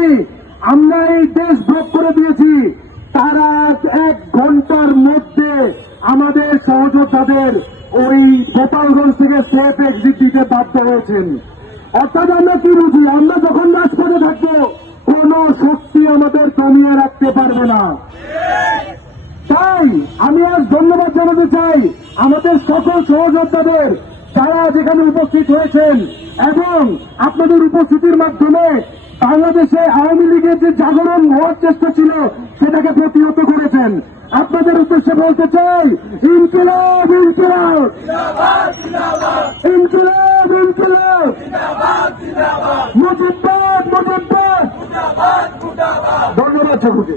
করি আমরা এই দেশ ভোগ করে দিয়েছি, তারা 1 ঘন্টার মধ্যে আমাদের সহযোদ্ধাদের ওই গোপালগঞ্জ থেকে সেফ এক্সিট দিতে বাধ্য হয়েছেন। অর্থাৎ আমরা কি বুঝি, আমরা যখন রাজপথে থাকবো কোন শক্তি আমাদের দমিয়ে রাখতে পারবে না। তাই আমি আজ ধন্যবাদ জানাতে চাই আমাদের সকল সহযোদ্ধাদের যারা যেখানে উপস্থিত হয়েছেন এবং আপনাদের উপস্থিতির মাধ্যমে বাংলাদেশে আওয়ামী লীগের যে জাগরণ হওয়ার চেষ্টা ছিল সেটাকে প্রতিহত করেছেন। আপনাদের উদ্দেশ্যে বলতে চাই, ইনকিলাব ইনকিলাব ইনকিলাব ইনকিলাব, মুজিববাদ মুজিববাদ। ধন্যবাদ সকলকে।